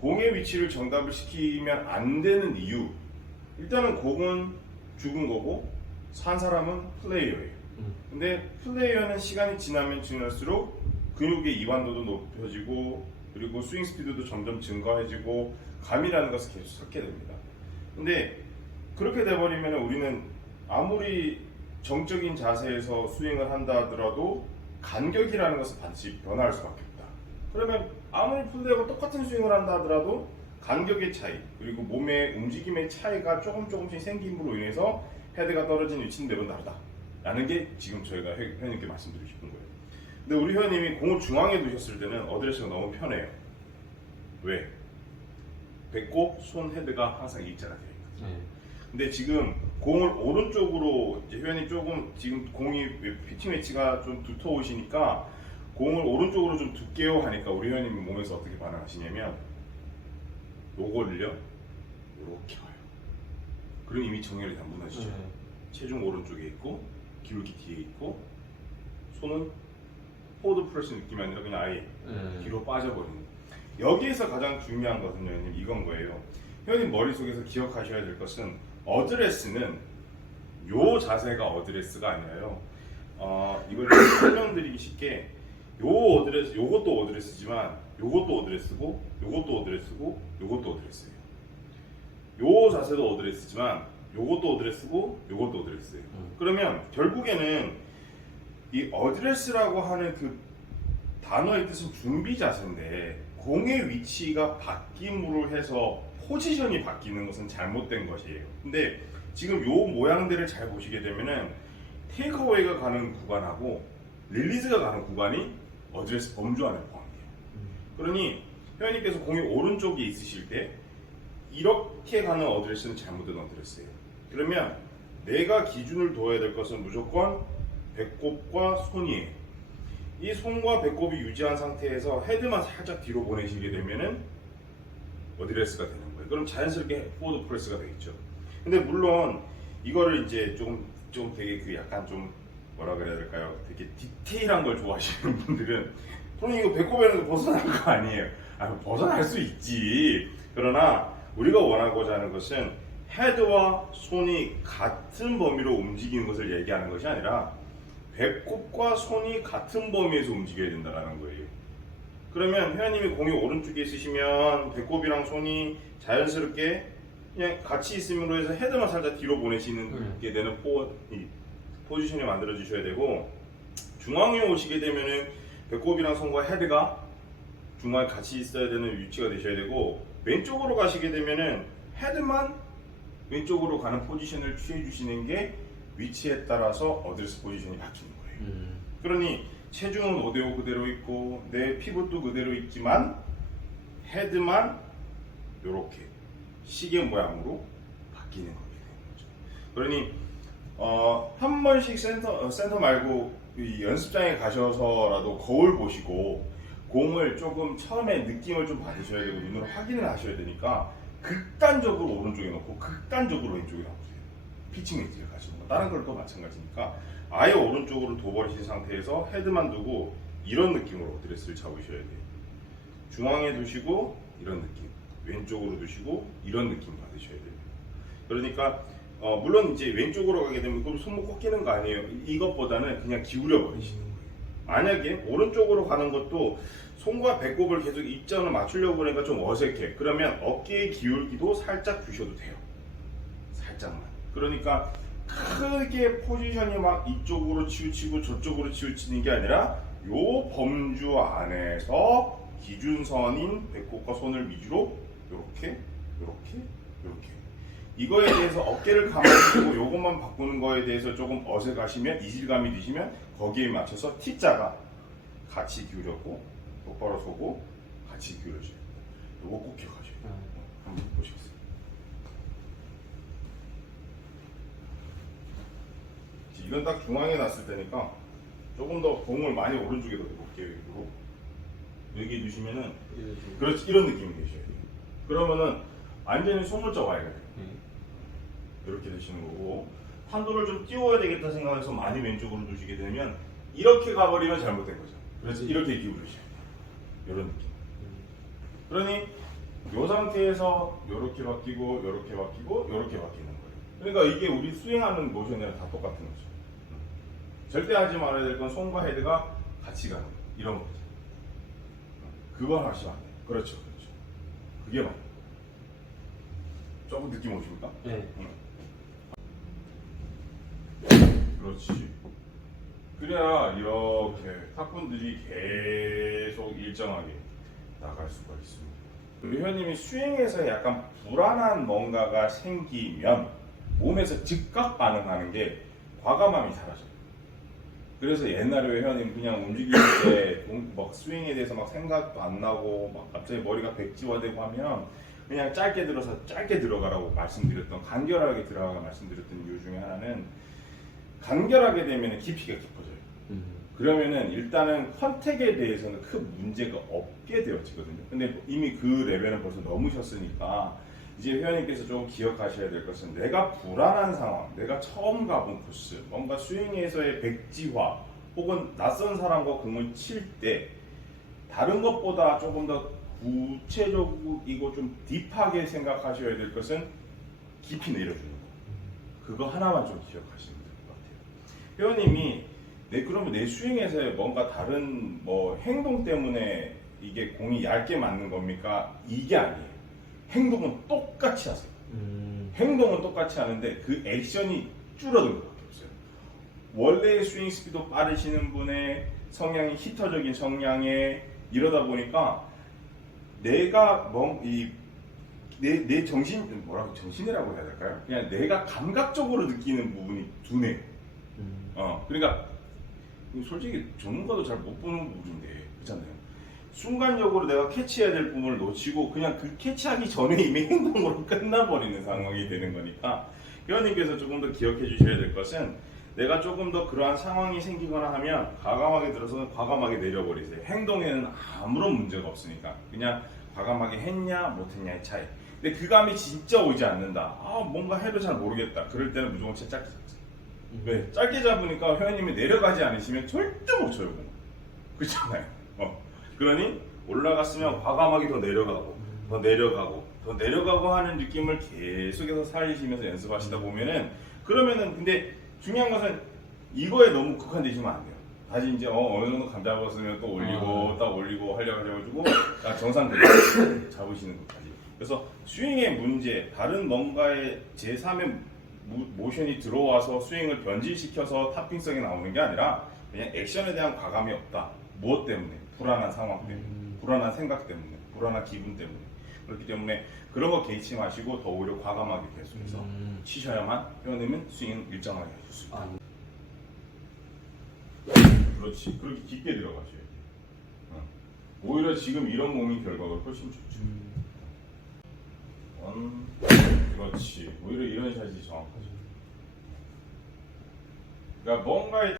공의 위치를 정답을 시키면 안 되는 이유, 일단은 공은 죽은 거고 산 사람은 플레이어예요. 근데 플레이어는 시간이 지나면 지날수록 근육의 이완도도 높여지고 그리고 스윙 스피드도 점점 증가해지고 감이라는 것을 계속 찾게 됩니다. 근데 그렇게 돼버리면 우리는 아무리 정적인 자세에서 스윙을 한다 하더라도 간격이라는 것은 반드시 변화할 수밖에 없다. 그러면 아무리 플레이어가 똑같은 스윙을 한다 하더라도 간격의 차이 그리고 몸의 움직임의 차이가 조금씩 생김으로 인해서 헤드가 떨어진 위치는 매번 다르다 라는 게 지금 저희가 회원님께 말씀드리고 싶은 거예요. 근데 우리 회원님이 공을 중앙에 두셨을 때는 어드레스가 너무 편해요. 왜? 배꼽, 손, 헤드가 항상 일자가 되어 있거든요. 근데 지금 공을 오른쪽으로 이제 회원님 조금 지금 공이 피칭 웨지가 좀 두터우시니까 공을 오른쪽으로 좀 둘게요 하니까 우리 회원님 몸에서 어떻게 반응하시냐면 요거를요 이렇게 와요. 그럼 이미 정렬이 다 무너지죠. 체중 오른쪽에 있고 기울기 뒤에 있고 손은 포워드 프레스 느낌이 아니라 그냥 아예 뒤로 빠져버리는. 여기에서 가장 중요한 것은요 회원님 이건 거예요. 회원님 머릿속에서 기억하셔야 될 것은 어드레스는 요 자세가 어드레스가 아니라요. 이걸 설명드리기 쉽게 요 어드레스, 요것도 어드레스지만 요것도 어드레스고 요것도 어드레스고 요것도 어드레스예요. 요 자세도 어드레스지만 요것도 어드레스고 요것도 어드레스예요. 그러면 결국에는 이 어드레스라고 하는 그 단어의 뜻은 준비 자세인데 공의 위치가 바뀜으로 해서 포지션이 바뀌는 것은 잘못된 것이에요. 근데 지금 요 모양들을 잘 보시게 되면은 테이크어웨이가 가는 구간하고 릴리즈가 가는 구간이 어드레스 범주 안에 포함돼요. 그러니 회원님께서 공이 오른쪽에 있으실 때 이렇게 가는 어드레스는 잘못된 어드레스예요. 그러면 내가 기준을 둬야 될 것은 무조건 배꼽과 손이에요. 이 손과 배꼽이 유지한 상태에서 헤드만 살짝 뒤로 보내시게 되면은 어드레스가 되는 거예요. 그럼 자연스럽게 포워드 프레스가 되겠죠. 근데 물론 이거를 이제 좀 되게 그 약간 좀 뭐라 그래야 될까요? 되게 디테일한 걸 좋아하시는 분들은 그럼 이거 배꼽에는 벗어날 거 아니에요. 벗어날 수 있지. 그러나 우리가 원하고자 하는 것은 헤드와 손이 같은 범위로 움직이는 것을 얘기하는 것이 아니라 배꼽과 손이 같은 범위에서 움직여야 된다는 거예요. 그러면 회원님이 공이 오른쪽에 있으시면 배꼽이랑 손이 자연스럽게 그냥 같이 있음으로 해서 헤드만 살짝 뒤로 보내시는 게 되는 포지션이 만들어 주셔야 되고, 중앙에 오시게 되면은 배꼽이랑 손과 헤드가 중앙에 같이 있어야 되는 위치가 되셔야 되고, 왼쪽으로 가시게 되면은 헤드만 왼쪽으로 가는 포지션을 취해 주시는 게 위치에 따라서 어드레스 포지션이 바뀌는 거예요. 그러니 체중은 5대5 그대로 있고 내 피벗도 그대로 있지만 헤드만 이렇게 시계 모양으로 바뀌는 거게 되는 거죠. 그러니 한 번씩 센터 말고 이 연습장에 가셔서라도 거울 보시고 공을 조금 처음에 느낌을 좀 받으셔야 되고 눈으로 확인을 하셔야 되니까 극단적으로 오른쪽에 놓고 극단적으로 왼쪽에 놓으세요. 피칭 웨지를 가시는 거. 다른 걸도 마찬가지니까 아예 오른쪽으로 둬버리신 상태에서 헤드만 두고 이런 느낌으로 어드레스를 잡으셔야 돼요. 중앙에 두시고 이런 느낌, 왼쪽으로 두시고 이런 느낌 받으셔야 돼요. 그러니까 물론 이제 왼쪽으로 가게 되면 그럼 손목 꺾이는 거 아니에요. 이것보다는 그냥 기울여 버리시는 거예요. 만약에 오른쪽으로 가는 것도 손과 배꼽을 계속 입점을 맞추려고 하니까 좀 어색해. 그러면 어깨의 기울기도 살짝 주셔도 돼요. 살짝만. 그러니까 크게 포지션이 막 이쪽으로 치우치고 저쪽으로 치우치는 게 아니라 요 범주 안에서 기준선인 배꼽과 손을 위주로 요렇게 이거에 대해서 어깨를 가만히 두고 요것만 바꾸는 거에 대해서 조금 어색하시면 이질감이 드시면 거기에 맞춰서 T자가 같이 기울였고 똑바로 서고 같이 기울여줘요. 요거 꼭 기억하셔야 돼요. 한번 보시겠어요? 이건 딱 중앙에 놨을 때니까 조금 더 공을 많이 오른쪽에 넣을 계획으로 여기 두시면은 그렇지 이런 느낌이 되셔야 돼요. 그러면은 완전히 소물적 와야 돼요. 이렇게 되시는 거고, 판도를 좀 띄워야 되겠다 생각해서 많이 왼쪽으로 두시게 되면 이렇게 가버리면 잘못된 거죠. 그래서 이렇게 기울이셔야 돼요. 이런 느낌. 그러니 이 상태에서 이렇게 바뀌고 이렇게 바뀌고 이렇게 바뀌는 거예요. 그러니까 이게 우리 스윙하는 모션이랑 다 똑같은 거죠. 절대 하지 말아야 될 건 손과 헤드가 같이 가는 거예요. 이런 거죠. 그걸 하시면 안 돼요. 그렇죠, 그렇죠. 그게 맞아요. 조금 느낌 오십니까? 네. 그렇지. 그래야 이렇게 탁분들이 계속 일정하게 나갈 수가 있습니다. 우리 회원님이 스윙에서 약간 불안한 뭔가가 생기면 몸에서 즉각 반응하는 게 과감함이 사라져요. 그래서 옛날에 회원님 그냥 움직일 때 막 스윙에 대해서 막 생각도 안 나고 막 갑자기 머리가 백지화되고 하면 그냥 짧게 들어서 짧게 들어가라고 말씀드렸던, 간결하게 들어가라고 말씀드렸던 이유 중에 하나는 간결하게 되면 깊이가 깊어져요. 그러면은 일단은 컨택에 대해서는 큰 문제가 없게 되어지거든요. 근데 이미 그 레벨은 벌써 넘으셨으니까 이제 회원님께서 좀 기억하셔야 될 것은 내가 불안한 상황, 내가 처음 가본 코스, 뭔가 스윙에서의 백지화 혹은 낯선 사람과 공을 칠 때 다른 것보다 조금 더 구체적이고 좀 딥하게 생각하셔야 될 것은 깊이 내려주는 거. 그거 하나만 좀 기억하시면 될 것 같아요. 회원님이 그러면 내 스윙에서 뭔가 다른 뭐 행동 때문에 이게 공이 얇게 맞는 겁니까? 이게 아니에요. 행동은 똑같이 하세요. 행동은 똑같이 하는데 그 액션이 줄어든 것밖에 없어요. 원래의 스윙 스피드 빠르시는 분의 성향이 히터적인 성향에 이러다 보니까 내가 내 정신이라고 해야 될까요? 그냥 내가 감각적으로 느끼는 부분이 둔해요. 그러니까 솔직히 전문가도 잘 못 보는 부분인데 그렇잖아요. 순간적으로 내가 캐치해야 될 부분을 놓치고 그냥 그 캐치하기 전에 이미 행동으로 끝나버리는 상황이 되는 거니까 회원님께서 조금 더 기억해 주셔야 될 것은 내가 조금 더 그러한 상황이 생기거나 하면 과감하게 들어서 과감하게 내려버리세요. 행동에는 아무런 문제가 없으니까 그냥 과감하게 했냐 못했냐의 차이. 근데 그 감이 진짜 오지 않는다. 뭔가 해도 잘 모르겠다. 그럴 때는 무조건 짧게 잡으세요. 왜? 짧게 잡으니까 회원님이 내려가지 않으시면 절대 못 쳐요. 그렇잖아요. 그러니 올라갔으면 과감하게 더 내려가고 더 내려가고 더 내려가고 하는 느낌을 계속해서 살리시면서 연습하시다 보면은 그러면은 근데 중요한 것은 이거에 너무 국한되시면 안 돼요. 다시 이제 어느 정도 감 잡았으면 또 올리고 딱 올리고 하려고 해가지고 정상적으로 잡으시는 것까지. 그래서 스윙의 문제, 다른 뭔가의 제3의 모션이 들어와서 스윙을 변질시켜서 탑핑성이 나오는 게 아니라 그냥 액션에 대한 과감이 없다. 무엇 때문에? 불안한 상황 때문에, 불안한 생각 때문에, 불안한 기분 때문에. 그렇기 때문에 그런 거 개의치 마시고 더 오히려 과감하게 계속해서 치셔야만 회원님은 스윙 일정하게 하실 수 있다. 그렇지. 그렇게 깊게 들어가셔야 돼요. 오히려 지금 이런 몸인 결과가 훨씬 좋죠. 그렇지. 오히려 이런 샷이 정확하죠. 그러니까 뭔가에